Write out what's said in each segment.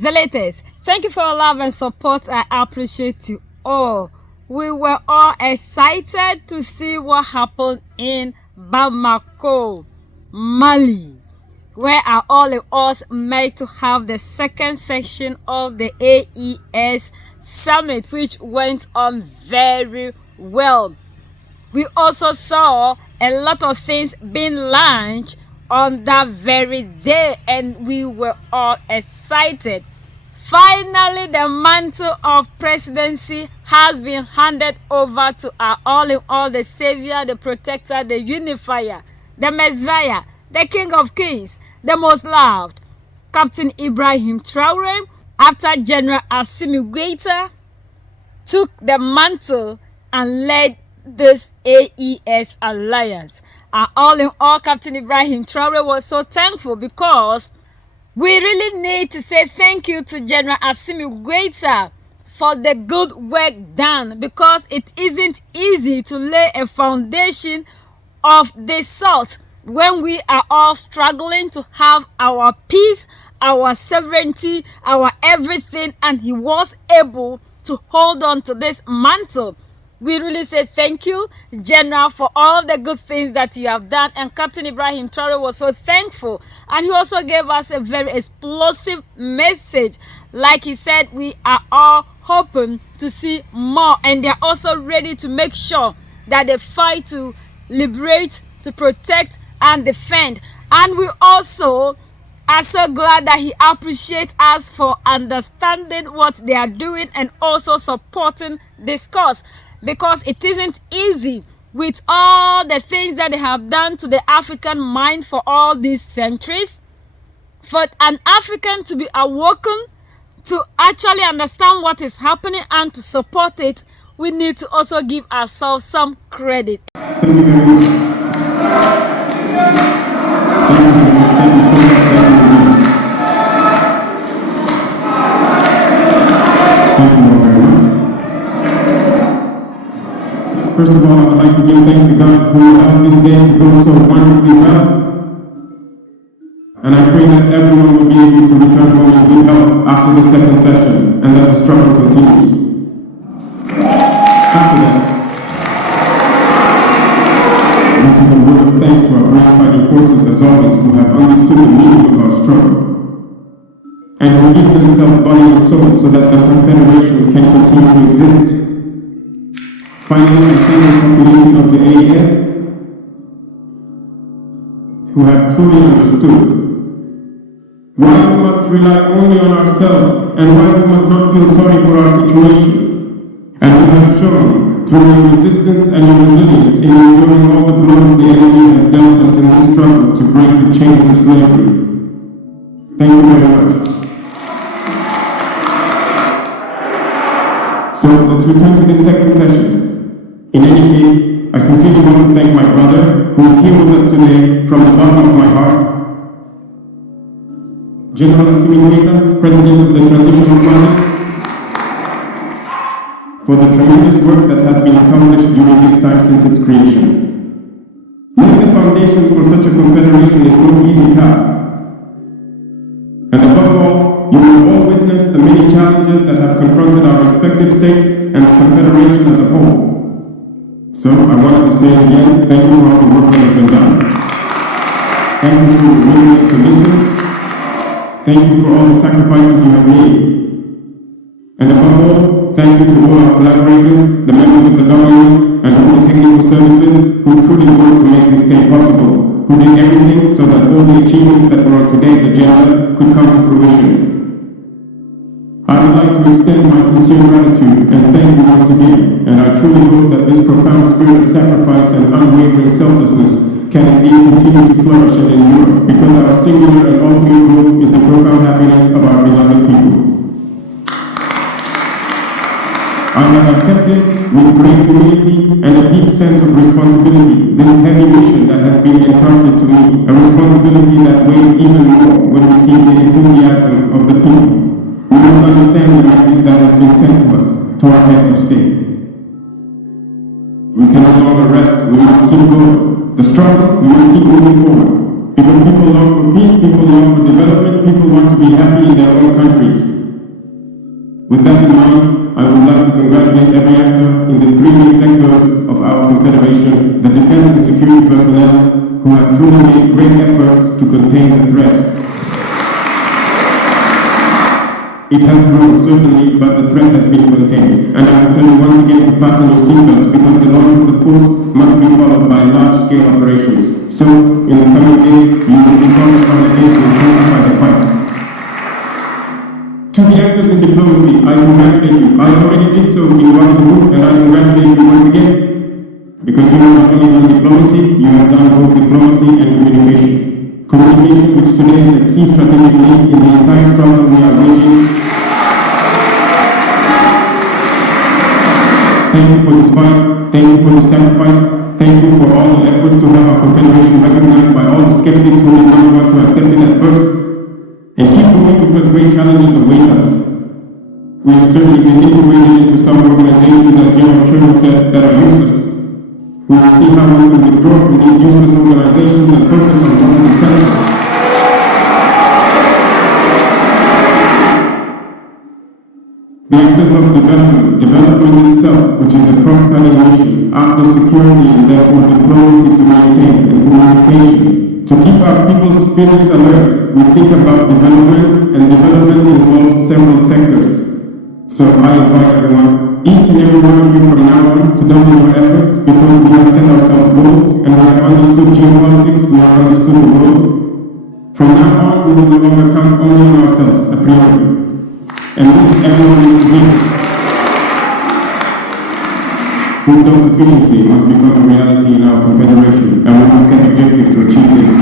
the latest. Thank you for your love and support. I appreciate you all. We were all excited to see what happened in Bamako, Mali, where our all of us met to have the second section of the AES summit, which went on very well. We also saw a lot of things being launched on that very day, and we were all excited. Finally, the mantle of presidency has been handed over to our all in all, the savior, the protector, the unifier, the messiah, the king of kings, the most loved, Captain Ibrahim Traoré, after General Assimi Goïta took the mantle and led this AES alliance. All in all, Captain Ibrahim Traoré was so thankful, because we really need to say thank you to General Assimi Goïta for the good work done, because it isn't easy to lay a foundation of this sort when we are all struggling to have our peace, our sovereignty, our everything, and he was able to hold on to this mantle. We really say thank you, General, for all the good things that you have done. And Captain Ibrahim Traoré was so thankful. And he also gave us a very explosive message. Like he said, we are all hoping to see more. And they're also ready to make sure that they fight to liberate, to protect, and defend. And we also are so glad that he appreciates us for understanding what they are doing and also supporting this cause. Because it isn't easy with all the things that they have done to the African mind for all these centuries. For an African to be awoken, to actually understand what is happening and to support it, we need to also give ourselves some credit. Thank you very much. Thank you so much. Thank you very much. First of all, I would like to give thanks to God who allowed this day to go so wonderfully well. And I pray that everyone will be able to return home in good health after the second session, and that the struggle continues. After that, this is a word of thanks to our brave fighting forces, as always, who have understood the meaning of our struggle, and who give themselves body and soul so that the Confederation can continue to exist. Finally, I thank the population of the AES who have truly understood why we must rely only on ourselves and why we must not feel sorry for our situation. And you have shown through your resistance and your resilience in enduring all the blows the enemy has dealt us in this struggle to break the chains of slavery. Thank you very much. So let's return to this second session. In any case, I sincerely want to thank my brother, who is here with us today from the bottom of my heart, General Assimi Goïta, President of the Transitional Fund, for the tremendous work that has been accomplished during this time since its creation. Laying the foundations for such a confederation is no easy task. And above all, you will all witness the many challenges that have confronted our respective states and the confederation as a whole. So I wanted to say again, thank you for all the work that has been done. Thank you for your willingness to listen. Thank you for all the sacrifices you have made. And above all, thank you to all our collaborators, the members of the government, and all the technical services who truly worked to make this day possible, who did everything so that all the achievements that were on today's agenda could come to fruition. I would like to extend my sincere gratitude and thank you once again, and I truly hope that this profound spirit of sacrifice and unwavering selflessness can indeed continue to flourish and endure, because our singular and ultimate goal is the profound happiness of our beloved people. I have accepted with great humility and a deep sense of responsibility this heavy mission that has been entrusted to me, a responsibility that weighs even more when we see the enthusiasm of the people. We must understand the message that has been sent to us, to our heads of state. We can no longer rest, we must keep going. The struggle, we must keep moving forward. Because people long for peace, people long for development, people want to be happy in their own countries. With that in mind, I would like to congratulate every actor in the three main sectors of our confederation, the defense and security personnel, who have truly made great efforts to contain the threat. It has grown, certainly, but the threat has been contained. And I will tell you once again to fasten your seatbelts because the launch of the force must be followed by large-scale operations. So, in the coming days, you will be called upon again to intensify the fight. To the actors in diplomacy, I congratulate you. I already did so in Ouagadougou, and I congratulate you once again. Because you have not only done diplomacy, you have done both diplomacy and communication. Communication, which today is a key strategic link in the entire struggle we are waging. Thank you for this fight. Thank you for the sacrifice. Thank you for all the efforts to have our confederation recognized by all the skeptics who did not want to accept it at first. And keep going because great challenges await us. We have certainly been integrated into some organizations, as General Chairman said, that are useless. We will see how we can withdraw from these useless organizations and focus on what is essential. The actors of development itself, which is a cross-cutting mission, after security and therefore diplomacy to maintain, and communication. To keep our people's spirits alert, we think about development, and development involves several sectors. So I invite everyone, each and every one of you from now on, to double your efforts because we have set ourselves goals and we have understood geopolitics, we have understood the world. From now on, we will no longer count only on ourselves, a priori. And this everyone needs to hear. Food self-sufficiency must become a reality in our confederation, and we must set objectives to achieve this.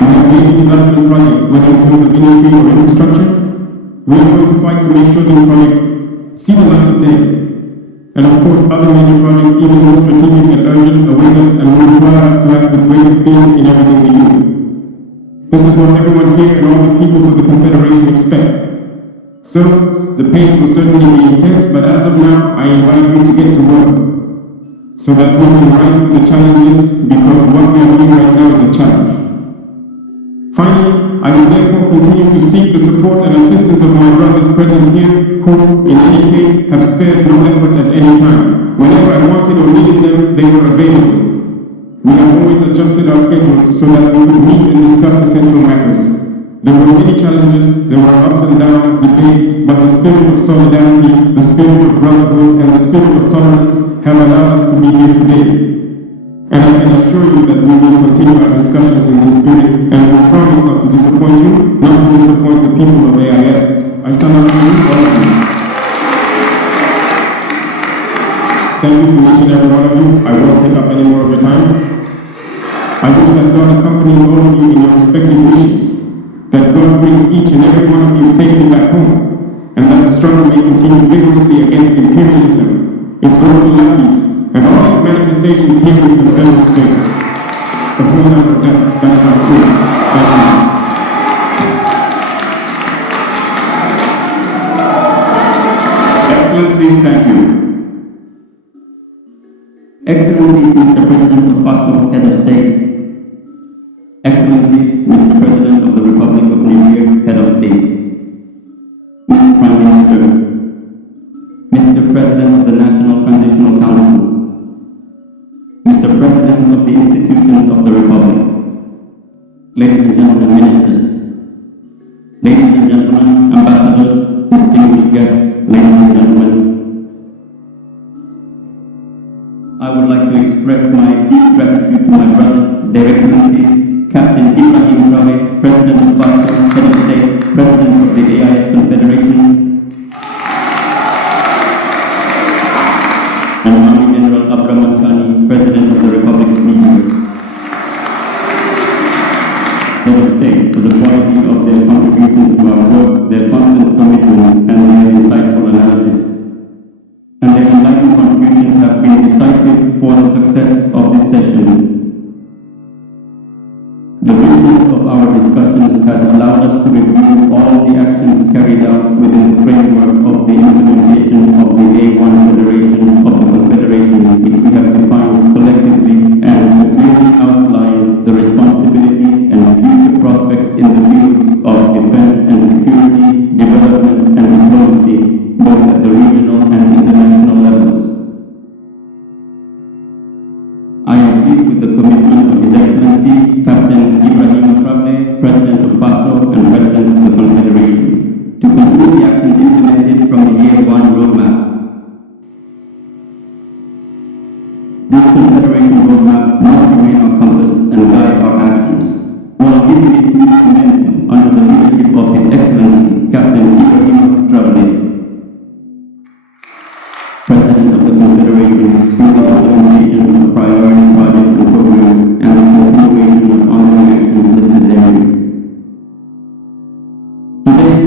We have major development projects, whether in terms of industry or infrastructure. We are going to fight to make sure these projects see the light of day. And of course, other major projects, even more strategic and urgent, await us and will require us to act with greater speed in everything we do. This is what everyone here and all the peoples of the Confederation expect. So, the pace will certainly be intense, but as of now, I invite you to get to work so that we can rise to the challenges because what we are doing right now is a challenge. Finally, I will therefore continue to seek the support and assistance of my brothers present here who, in any case, have spared no effort at any time. Whenever I wanted or needed them, they were available. We have always adjusted our schedules so that we could meet and discuss essential matters. There were many challenges, there were ups and downs, debates, but the spirit of solidarity, the spirit of brotherhood, and the spirit of tolerance have allowed us to be here today. And I can assure you that we will continue our discussions in this spirit, and we promise not to disappoint you, not to disappoint the people of AIS. I stand up to you, all of you. Thank you to each and every one of you. I won't take up any more of your time. I wish that God accompanies all of you in your respective missions, that God brings each and every one of you safely back home, and that the struggle may continue vigorously against imperialism, its local lackeys, and all its manifestations here in the Confederate space. The whole night of death, that is our crew. Thank you. Excellencies, thank you. Excellencies, Mr. President of FASO, Head of State. Excellencies, Mr. President of the Republic of Niger, Head of State. Mr. Prime Minister, Mr. President of the National Transitional Council, Mr. President of the institutions of the Republic, ladies and gentlemen ministers, ladies and gentlemen ambassadors, distinguished guests, ladies and gentlemen, I would like to express my deep gratitude to my brothers, their excellencies, Captain Ibrahim Traoré, President of FASO, Head of State, President of the AIS Confederation, and Army General Abraham Chani, President of the Republic of Niger. Head of State, for the quality of their contributions to our work, their constant commitment, and their insightful analysis. And their enlightened contributions have been decisive for the success of this session. The richness of our discussions has allowed us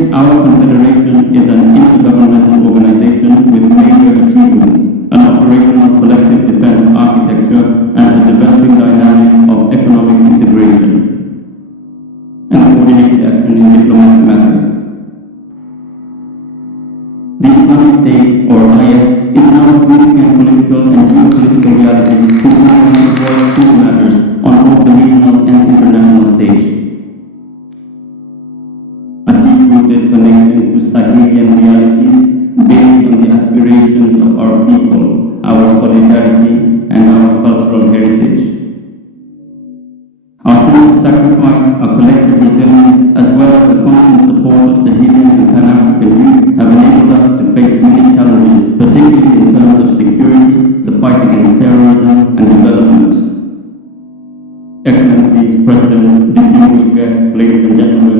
Today, our confederation is an intergovernmental organization with major achievements, an operational collective defense architecture, and a developing dynamic of economic integration and coordinated action in diplomatic matters. The Islamic State, or IS, is now a significant political and geopolitical reality whose influence involves two matters on both the regional and international stage. A deep-rooted connection to Sahelian realities based on the aspirations of our people, our solidarity, and our cultural heritage. Our simple sacrifice, our collective resilience, as well as the constant support of Sahelian and Pan-African youth have enabled us to face many challenges, particularly in terms of security, the fight against terrorism, and development. Excellencies, Presidents, distinguished guests, ladies and gentlemen,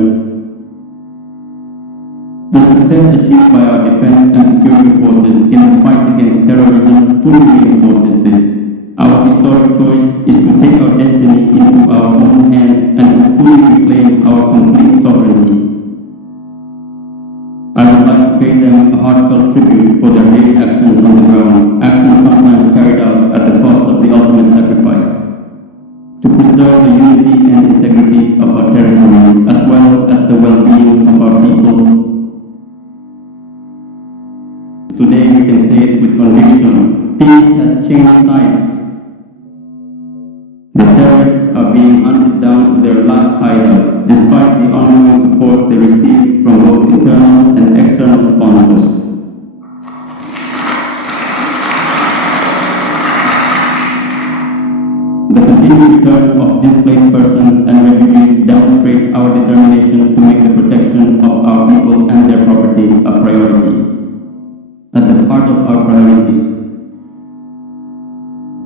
the success achieved by our defense and security forces in the fight against terrorism fully reinforces this. Our historic choice is to take our destiny into our own hands and to fully reclaim our complete sovereignty. I would like to pay them a heartfelt tribute for their daily actions on the ground, actions sometimes carried out at the cost of the ultimate sacrifice, to preserve the unity and integrity of our territories as well as the well-being of our people. Today we can say it with conviction, peace has changed sides. The terrorists are being hunted down to their last hideout, despite the ongoing support they receive from both internal and external sponsors. The continued return of displaced persons and refugees demonstrates our determination to make the protection of our people and their property a priority. At the heart of our priorities.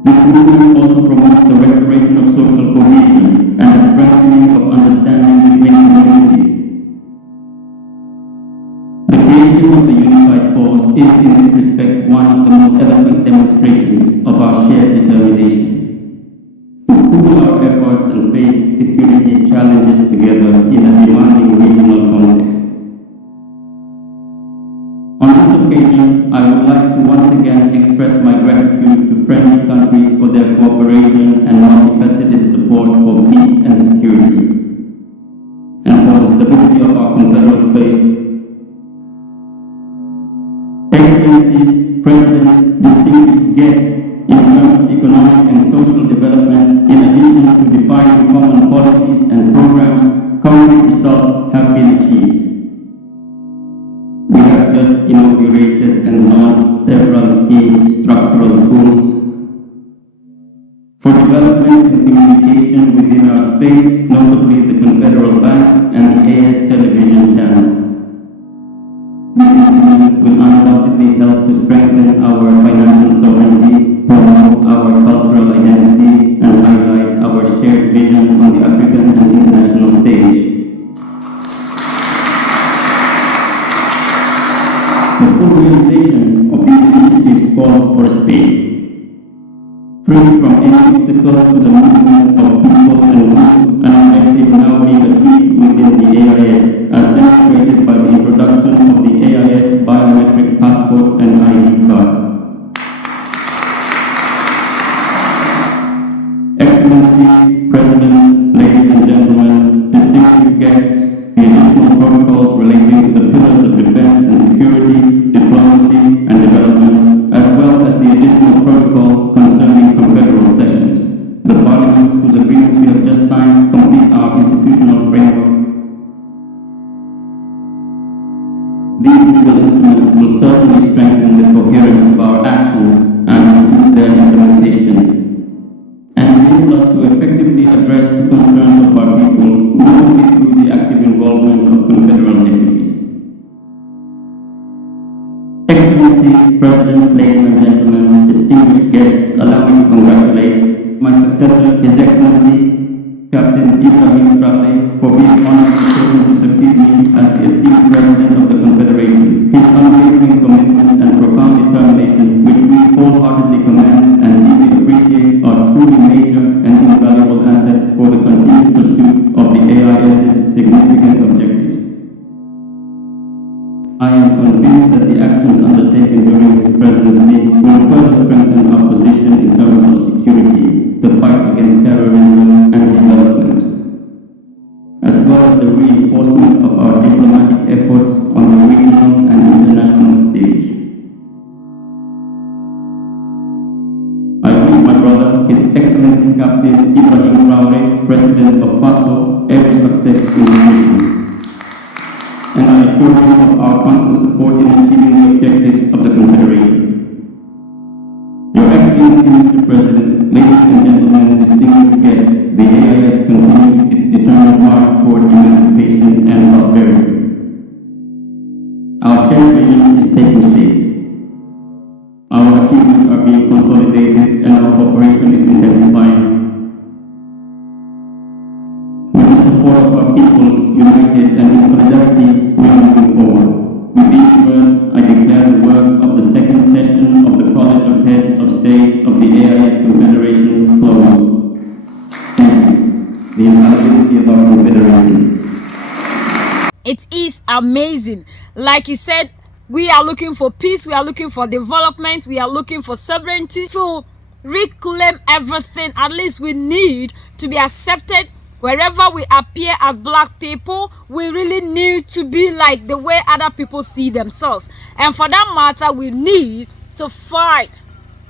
This movement also promotes the restoration of social cohesion and the strengthening of understanding between communities. The creation of the unified force is in this respect one of the most eloquent demonstrations of our shared determination to pool our efforts and face security challenges together in a demanding regional context. On this occasion, I would like to once again express my gratitude to friendly countries for their cooperation and multifaceted support for peace and security, and for the stability of our confederal space. Excellencies, Presidents, distinguished guests, in terms of economic and social development, in addition to defining common policies and programs, concrete results have been achieved. We have just inaugurated and launched several key structural tools for development and communication within our space, notably the Confederal Bank and the AS television channel. These instruments will undoubtedly help to strengthen our financial sovereignty, promote our cultural identity, and highlight our shared vision on the African and international stage. The full realization of these initiatives calls for a space, free from any obstacles to the movement of people and goods, an objective now being achieved within the AIS, as demonstrated by the introduction of the AIS biometric passport and ID card. Excellencies, Presidents, ladies and gentlemen, distinguished guests, the additional protocols relating to the pillars of defense and security, diplomacy, and development, as well as the additional protocol concerning confederal sessions. The parliaments whose agreements we have just signed complete our institutional framework. These legal instruments will certainly strengthen the coherence of our actions and improve their implementation, and enable us to effectively address the concerns of our people, notably through the active involvement of confederal deputies. Excellencies, Presidents, ladies and gentlemen, distinguished guests, allow me to congratulate my successor, His Excellency, Captain Traoré, for being honored to succeed me as the esteemed President of the Confederation. His unwavering commitment and profound determination, which we wholeheartedly commend and deeply appreciate, are truly major and invaluable assets for the continued pursuit of the AIS's significant objectives. I am convinced that the actions undertaken during his presidency will further strengthen our position in terms of security, the fight against terrorism and development, as well as the reinforcement of our diplomatic efforts on the regional and international stage. I wish my brother, His Excellency Captain Traoré, President of FASO, every success in the mission, and I assure him of our constant support in achieving the objectives of the Confederation. Your Excellency, Mr. President, ladies and gentlemen, distinguished guests, the AIS continues its determined march toward emancipation and prosperity. Our shared vision is taking shape. Our achievements are being consolidated and our cooperation is intensifying. With the support of our peoples, united and in solidarity, we are moving forward. With these words, I declare the work of the second session of the College of Heads of State of the AIS Confederation closed. Thank you. The infallibility of our Confederation. It is amazing. Like he said, we are looking for peace, we are looking for development, we are looking for sovereignty. To reclaim everything, at least we need to be accepted wherever we appear as black people. We really need to be like the way other people see themselves. And for that matter, we need to fight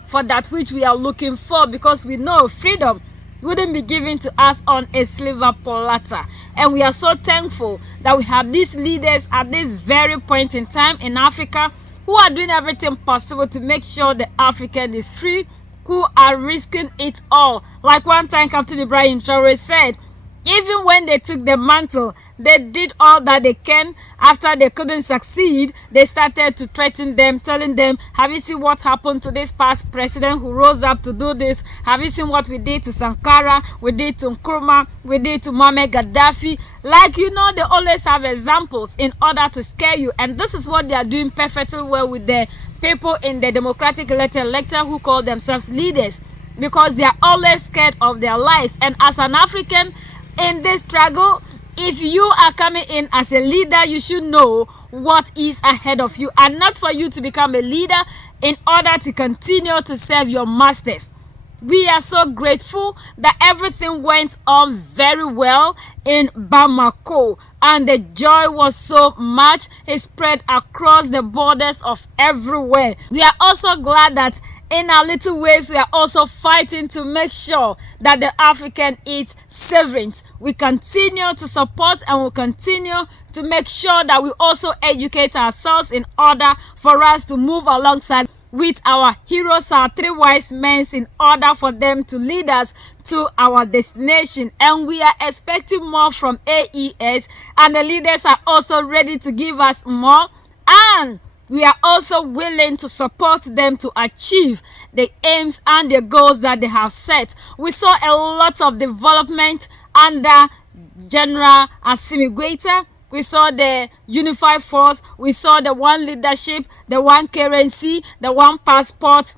for that which we are looking for, because we know freedom wouldn't be given to us on a silver platter. And we are so thankful that we have these leaders at this very point in time in Africa who are doing everything possible to make sure the African is free, who are risking it all. Like one time Captain Traoré said, even when they took the mantle, they did all that they can. After they couldn't succeed, they started to threaten them, telling them, have you seen what happened to this past president who rose up to do this? Have you seen what we did to Sankara, we did to Nkrumah, we did to Muammar Gaddafi? Like, you know, they always have examples in order to scare you. And this is what they are doing perfectly well with the people in the democratic electorate who call themselves leaders, because they are always scared of their lives. And as an African in this struggle, if you are coming in as a leader, you should know what is ahead of you, and not for you to become a leader in order to continue to serve your masters. We are so grateful that everything went on very well in Bamako, and the joy was so much, it spread across the borders of everywhere. We are also glad that in our little ways, we are also fighting to make sure that the African is sovereign. We continue to support and we continue to make sure that we also educate ourselves in order for us to move alongside with our heroes, our three wise men, in order for them to lead us to our destination. And we are expecting more from AES, and the leaders are also ready to give us more, and we are also willing to support them to achieve the aims and the goals that they have set. We saw a lot of development under General Assimi Goïta. We saw the unified force, we saw the one leadership, the one currency, the one passport.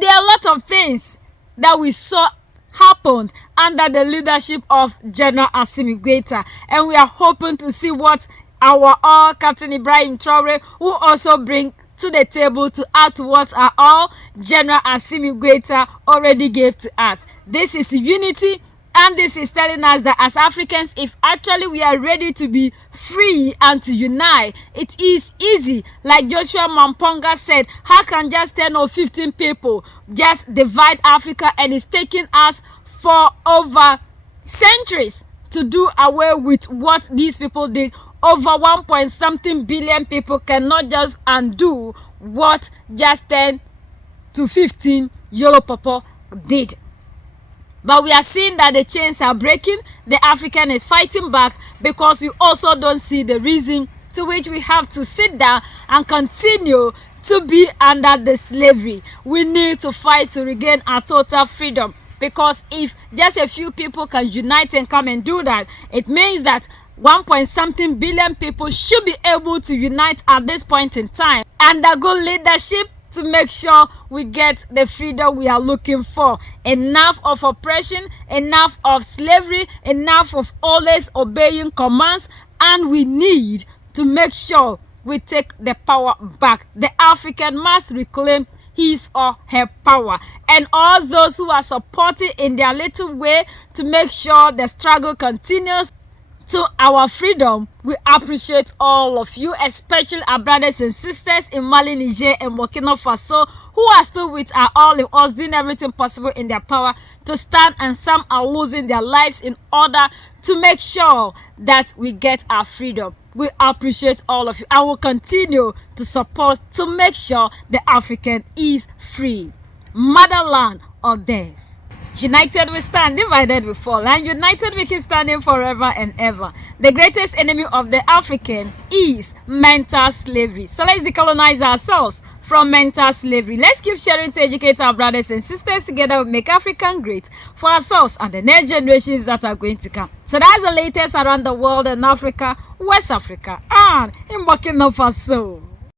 There are a lot of things that we saw happened under the leadership of General Assimi Goïta, and we are hoping to see what our all Captain Traoré will also bring to the table to add to what our all General Assimi Goïta already gave to us. This is unity, and this is telling us that as Africans, if actually we are ready to be free and to unite, it is easy. Like Joshua Mamponga said, how can just 10 or 15 people just divide Africa? And it's taking us for over centuries to do away with what these people did. Over 1 point something billion people cannot just undo what just 10 to 15 Europopo did. But we are seeing that the chains are breaking. The African is fighting back, because we also don't see the reason to which we have to sit down and continue to be under the slavery. We need to fight to regain our total freedom, because if just a few people can unite and come and do that, it means that 1 point something billion people should be able to unite at this point in time under good leadership to make sure we get the freedom we are looking for. Enough of oppression, enough of slavery, enough of always obeying commands, and we need to make sure we take the power back. The African must reclaim his or her power. And all those who are supporting in their little way to make sure the struggle continues to our freedom, we appreciate all of you, especially our brothers and sisters in Mali, Niger, and Burkina Faso, who are still with our all in us, doing everything possible in their power to stand, and some are losing their lives in order to make sure that we get our freedom. We appreciate all of you. I will continue to support to make sure the African is free. Motherland or death. United we stand, divided we fall, and united we keep standing forever and ever. The greatest enemy of the African is mental slavery. So let's decolonize ourselves from mental slavery. Let's keep sharing to educate our brothers and sisters. Together we make African great for ourselves and the next generations that are going to come. So that's the latest around the world in Africa, West Africa, and in Burkina Faso.